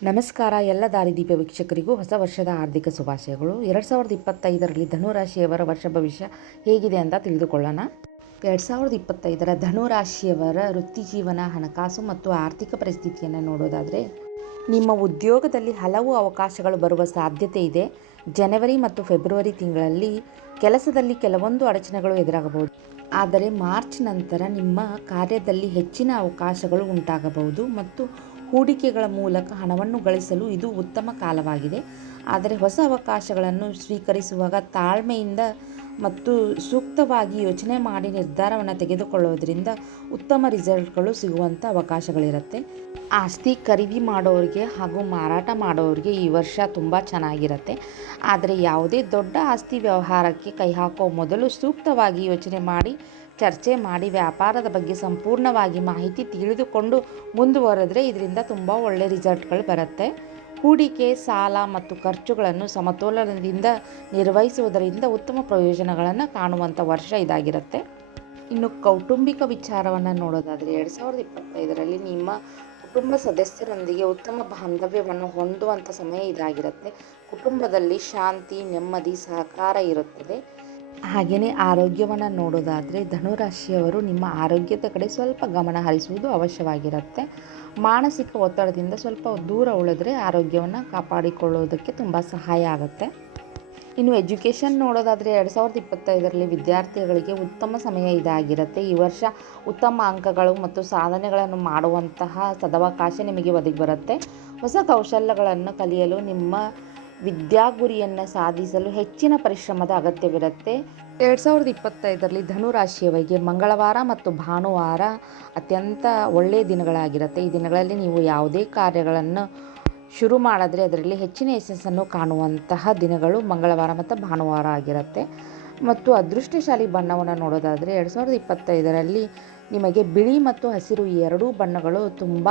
ನಮಸ್ಕಾರ ಎಲ್ಲ ದಾರಿದೀಪ ವೀಕ್ಷಕರಿಗೂ ಹೊಸ ವರ್ಷದ ಆರ್ಥಿಕ ಶುಭಾಶಯಗಳು. 2025ರಲ್ಲಿ ಧನುರಾಶಿಯವರ ವರ್ಷ ಭವಿಷ್ಯ ಹೇಗಿದೆ ಅಂತ ತಿಳಿದುಕೊಳ್ಳೋಣ. 2025ರ ಧನುರಾಶಿಯವರ ವೃತ್ತಿ ಜೀವನ, ಹಣಕಾಸು ಮತ್ತು ಆರ್ಥಿಕ ಪರಿಸ್ಥಿತಿಯನ್ನು ನೋಡೋದಾದರೆ, ನಿಮ್ಮ ಉದ್ಯೋಗದಲ್ಲಿ ಹಲವು ಅವಕಾಶಗಳು ಬರುವ ಸಾಧ್ಯತೆ ಇದೆ. ಜನವರಿ ಮತ್ತು ಫೆಬ್ರವರಿ ತಿಂಗಳಲ್ಲಿ ಕೆಲಸದಲ್ಲಿ ಕೆಲವೊಂದು ಅಡಚಣೆಗಳು ಎದುರಾಗಬಹುದು. ಆದರೆ ಮಾರ್ಚ್ ನಂತರ ನಿಮ್ಮ ಕಾರ್ಯದಲ್ಲಿ ಹೆಚ್ಚಿನ ಅವಕಾಶಗಳು ಉಂಟಾಗಬಹುದು ಮತ್ತು ಹೂಡಿಕೆಗಳ ಮೂಲಕ ಹಣವನ್ನು ಗಳಿಸಲು ಇದು ಉತ್ತಮ ಕಾಲವಾಗಿದೆ. ಆದರೆ ಹೊಸ ಅವಕಾಶಗಳನ್ನು ಸ್ವೀಕರಿಸುವಾಗ ತಾಳ್ಮೆಯಿಂದ ಮತ್ತು ಸೂಕ್ತವಾಗಿ ಯೋಚನೆ ಮಾಡಿ ನಿರ್ಧಾರವನ್ನು ತೆಗೆದುಕೊಳ್ಳೋದ್ರಿಂದ ಉತ್ತಮ ರಿಸಲ್ಟ್ಗಳು ಸಿಗುವಂಥ ಅವಕಾಶಗಳಿರುತ್ತೆ. ಆಸ್ತಿ ಖರೀದಿ ಮಾಡೋರಿಗೆ ಹಾಗೂ ಮಾರಾಟ ಮಾಡೋರಿಗೆ ಈ ವರ್ಷ ತುಂಬ ಚೆನ್ನಾಗಿರುತ್ತೆ. ಆದರೆ ಯಾವುದೇ ದೊಡ್ಡ ಆಸ್ತಿ ವ್ಯವಹಾರಕ್ಕೆ ಕೈ ಹಾಕೋ ಮೊದಲು ಸೂಕ್ತವಾಗಿ ಯೋಚನೆ ಮಾಡಿ, ಚರ್ಚೆ ಮಾಡಿ, ವ್ಯಾಪಾರದ ಬಗ್ಗೆ ಸಂಪೂರ್ಣವಾಗಿ ಮಾಹಿತಿ ತಿಳಿದುಕೊಂಡು ಮುಂದುವರೆದ್ರೆ ಇದರಿಂದ ತುಂಬ ಒಳ್ಳೆಯ ರಿಸಲ್ಟ್ಗಳು ಬರುತ್ತೆ. ಹೂಡಿಕೆ, ಸಾಲ ಮತ್ತು ಖರ್ಚುಗಳನ್ನು ಸಮತೋಲನದಿಂದ ನಿರ್ವಹಿಸುವುದರಿಂದ ಉತ್ತಮ ಪ್ರಯೋಜನಗಳನ್ನು ಕಾಣುವಂಥ ವರ್ಷ ಇದಾಗಿರುತ್ತೆ. ಇನ್ನು ಕೌಟುಂಬಿಕ ವಿಚಾರವನ್ನು ನೋಡೋದಾದರೆ 2025ರಲ್ಲಿ ನಿಮ್ಮ ಕುಟುಂಬ ಸದಸ್ಯರೊಂದಿಗೆ ಉತ್ತಮ ಬಾಂಧವ್ಯವನ್ನು ಹೊಂದುವಂಥ ಸಮಯ ಇದಾಗಿರುತ್ತೆ. ಕುಟುಂಬದಲ್ಲಿ ಶಾಂತಿ, ನೆಮ್ಮದಿ, ಸಹಕಾರ ಇರುತ್ತದೆ. ಹಾಗೆಯೇ ಆರೋಗ್ಯವನ್ನು ನೋಡೋದಾದರೆ ಧನುರಾಶಿಯವರು ನಿಮ್ಮ ಆರೋಗ್ಯದ ಕಡೆ ಸ್ವಲ್ಪ ಗಮನ ಹರಿಸುವುದು ಅವಶ್ಯವಾಗಿರುತ್ತೆ. ಮಾನಸಿಕ ಒತ್ತಡದಿಂದ ಸ್ವಲ್ಪ ದೂರ ಉಳಿದ್ರೆ ಆರೋಗ್ಯವನ್ನು ಕಾಪಾಡಿಕೊಳ್ಳೋದಕ್ಕೆ ತುಂಬ ಸಹಾಯ ಆಗುತ್ತೆ. ಇನ್ನು ಎಜುಕೇಷನ್ ನೋಡೋದಾದರೆ 2025ರಲ್ಲಿ ವಿದ್ಯಾರ್ಥಿಗಳಿಗೆ ಉತ್ತಮ ಸಮಯ ಇದಾಗಿರುತ್ತೆ. ಈ ವರ್ಷ ಉತ್ತಮ ಅಂಕಗಳು ಮತ್ತು ಸಾಧನೆಗಳನ್ನು ಮಾಡುವಂತಹ ಸದವಕಾಶ ನಿಮಗೆ ಒದಗಿ ಬರುತ್ತೆ. ಹೊಸ ಕೌಶಲ್ಯಗಳನ್ನು ಕಲಿಯಲು, ನಿಮ್ಮ ವಿದ್ಯಾಗುರಿಯನ್ನು ಸಾಧಿಸಲು ಹೆಚ್ಚಿನ ಪರಿಶ್ರಮದ ಅಗತ್ಯವಿರುತ್ತೆ. 2025ರಲ್ಲಿ ಧನುರಾಶಿಯವರಿಗೆ ಮಂಗಳವಾರ ಮತ್ತು ಭಾನುವಾರ ಅತ್ಯಂತ ಒಳ್ಳೆಯ ದಿನಗಳಾಗಿರುತ್ತೆ. ಈ ದಿನಗಳಲ್ಲಿ ನೀವು ಯಾವುದೇ ಕಾರ್ಯಗಳನ್ನು ಶುರು ಮಾಡಿದ್ರೆ ಅದರಲ್ಲಿ ಹೆಚ್ಚಿನ ಯಶಸ್ಸನ್ನು ಕಾಣುವಂತಹ ದಿನಗಳು ಮಂಗಳವಾರ ಮತ್ತು ಭಾನುವಾರ ಆಗಿರುತ್ತೆ. ಮತ್ತು ಅದೃಷ್ಟಶಾಲಿ ಬಣ್ಣವನ್ನು ನೋಡೋದಾದರೆ 2025ರಲ್ಲಿ ನಿಮಗೆ ಬಿಳಿ ಮತ್ತು ಹಸಿರು ಈ ಎರಡೂ ಬಣ್ಣಗಳು ತುಂಬ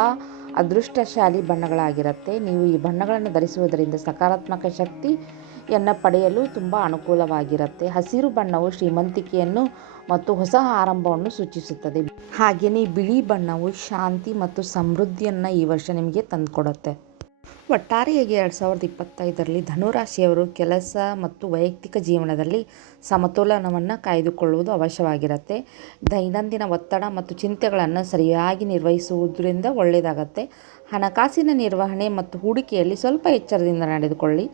ಅದೃಷ್ಟಶಾಲಿ ಬಣ್ಣಗಳಾಗಿರುತ್ತೆ. ನೀವು ಈ ಬಣ್ಣಗಳನ್ನು ಧರಿಸುವುದರಿಂದ ಸಕಾರಾತ್ಮಕ ಶಕ್ತಿಯನ್ನು ಪಡೆಯಲು ತುಂಬ ಅನುಕೂಲವಾಗಿರುತ್ತೆ. ಹಸಿರು ಬಣ್ಣವು ಶ್ರೀಮಂತಿಕೆಯನ್ನು ಮತ್ತು ಹೊಸ ಆರಂಭವನ್ನು ಸೂಚಿಸುತ್ತದೆ. ಹಾಗೆಯೇ ಬಿಳಿ ಬಣ್ಣವು ಶಾಂತಿ ಮತ್ತು ಸಮೃದ್ಧಿಯನ್ನು ಈ ವರ್ಷ ನಿಮಗೆ ತಂದುಕೊಡುತ್ತೆ. ಒಟ್ಟಾರೆಯಾಗಿ 2025ರಲ್ಲಿ ಧನುರಾಶಿಯವರು ಕೆಲಸ ಮತ್ತು ವೈಯಕ್ತಿಕ ಜೀವನದಲ್ಲಿ ಸಮತೋಲನವನ್ನು ಕಾಯ್ದುಕೊಳ್ಳುವುದು ಅವಶ್ಯವಾಗಿರುತ್ತೆ. ದೈನಂದಿನ ಒತ್ತಡ ಮತ್ತು ಚಿಂತೆಗಳನ್ನು ಸರಿಯಾಗಿ ನಿರ್ವಹಿಸುವುದರಿಂದ ಒಳ್ಳೆಯದಾಗತ್ತೆ. ಹಣಕಾಸಿನ ನಿರ್ವಹಣೆ ಮತ್ತು ಹೂಡಿಕೆಯಲ್ಲಿ ಸ್ವಲ್ಪ ಎಚ್ಚರದಿಂದ ನಡೆದುಕೊಳ್ಳಿ.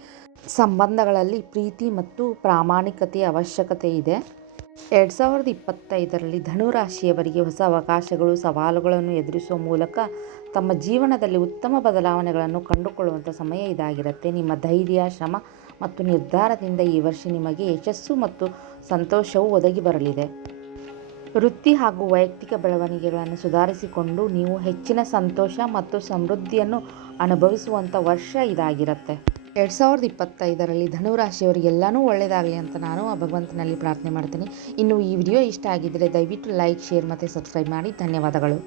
ಸಂಬಂಧಗಳಲ್ಲಿ ಪ್ರೀತಿ ಮತ್ತು ಪ್ರಾಮಾಣಿಕತೆಯ ಅವಶ್ಯಕತೆ ಇದೆ. 2025ರಲ್ಲಿ ಧನುರಾಶಿಯವರಿಗೆ ಹೊಸ ಅವಕಾಶಗಳು, ಸವಾಲುಗಳನ್ನು ಎದುರಿಸುವ ಮೂಲಕ ತಮ್ಮ ಜೀವನದಲ್ಲಿ ಉತ್ತಮ ಬದಲಾವಣೆಗಳನ್ನು ಕಂಡುಕೊಳ್ಳುವಂಥ ಸಮಯ ಇದಾಗಿರುತ್ತೆ. ನಿಮ್ಮ ಧೈರ್ಯ, ಶ್ರಮ ಮತ್ತು ನಿರ್ಧಾರದಿಂದ ಈ ವರ್ಷ ನಿಮಗೆ ಯಶಸ್ಸು ಮತ್ತು ಸಂತೋಷವು ಒದಗಿ ಬರಲಿದೆ. ವೃತ್ತಿ ಹಾಗೂ ವೈಯಕ್ತಿಕ ಬೆಳವಣಿಗೆಗಳನ್ನು ಸುಧಾರಿಸಿಕೊಂಡು ನೀವು ಹೆಚ್ಚಿನ ಸಂತೋಷ ಮತ್ತು ಸಮೃದ್ಧಿಯನ್ನು ಅನುಭವಿಸುವಂಥ ವರ್ಷ ಇದಾಗಿರುತ್ತೆ. 2025ರಲ್ಲಿ ಧನುರಾಶಿಯವರಿಗೆಲ್ಲನೂ ಒಳ್ಳೆಯದಾಗಲಿ ಅಂತ ನಾನು ಆ ಭಗವಂತನಲ್ಲಿ ಪ್ರಾರ್ಥನೆ ಮಾಡ್ತೀನಿ. ಇನ್ನು ಈ ವಿಡಿಯೋ ಇಷ್ಟ ಆಗಿದ್ದರೆ ದಯವಿಟ್ಟು ಲೈಕ್, ಶೇರ್ ಮತ್ತು ಸಬ್ಸ್ಕ್ರೈಬ್ ಮಾಡಿ. ಧನ್ಯವಾದಗಳು.